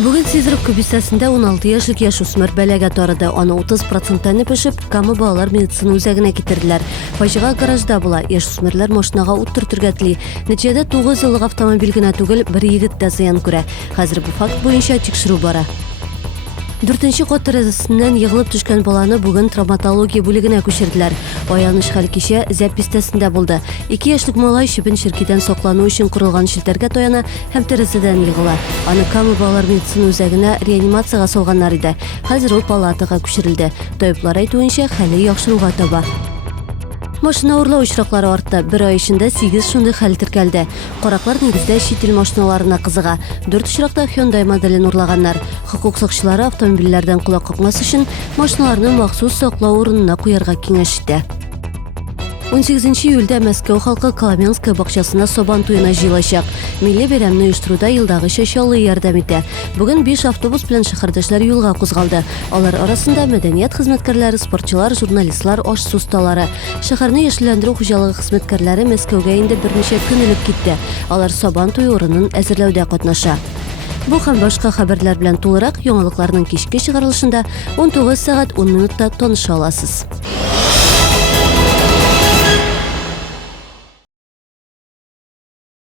Бүгін Сизров көбісәсінде 16 яшық яшүсмір бәләгә тарыды. Аны 30%-ны пешіп, Кама балалар медицина үзәгенә китерделәр. Фаҗига гаражда була. Яшүсмерләр машинага ут төртергә тели. Нәтиҗәдә 9 еллык автомобиль генә түгел, бер егет тә зыян күрә. Хәзер бу факт буенча тикшерү бара. 4-нче кат тәрәзәсеннән егылып төшкән баланы бүген травматология бүлегенә күчерделәр. Аяныш хәл кичә Зәп пистәсендә булды. 2 яшьлек малай чебен ширкәтән саклану өчен корылган шелтәргә таяна һәм тәрәзәдән егыла. Аны Кама балалар медицина үзәгенә реанимациягә салганнар иде. Хәзер ул палатага күчерелде. Табиблар әйтүенчә, хәле яхшыруга таба. Машина урлау очраклары артты. Бер ай эчендә 8 шундый хәл теркәлде. Караклар нигездә чит ил машиналарына кызыга. 4 очракта Hyundai моделен урлаганнар. Хокук сакчылары автомобильләрдән кулак какмас өчен машиналарны махсус саклау урынына куярга киңәш итә. 18 июльдә Мәскәү халкы Коломенская бакчасына Сабан туена җыелачак. Милли бәйрәмне оештыруда елдагыча чаллы ярдәм итә. Бүген 5 автобус белән шәһәрдәшләр юлга кузгалды. Алар арасында мәдәният хезмәткәрләре, спортчылар, журналистлар, аш-су осталары. Шәһәрне яшелләндерү хуҗалыгы хезмәткәрләре Мәскәүгә инде берничә көн элек китте. Алар Сабан туе урынын әзерләүдә катнаша. Бу һәм башка хәбәрләр белән тулырак яңалыкларның кичке чыгарылышында 19 сәгать 10 минутта таныша аласыз.